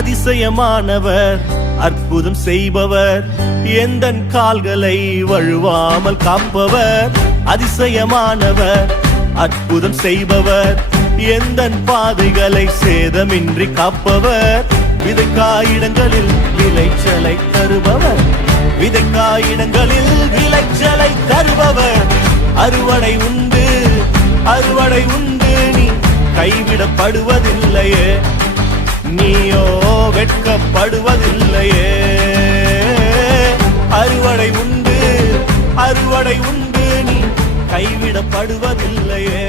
அதிசயமானவர், அற்புதம் செய்பவர், எந்தன் கால்களை வழுவாமல் காப்பவர். அதிசயமானவர், அற்புதம் செய்பவர், எந்தன் பாதைகளை சேதமின்றி காப்பவர். விதைக்காயிடங்களில் விளைச்சலை தருபவர், விதைக்காயிடங்களில் விளைச்சலை தருபவர். அறுவடை உண்டு, அறுவடை உண்டு, நீ கைவிடப்படுவதில்லையே, நீயோ வெட்கப்படுவதில்லையே. அறுவடை உண்டு, அறுவடை உண்டு, நீ கைவிடப்படுவதில்லையே.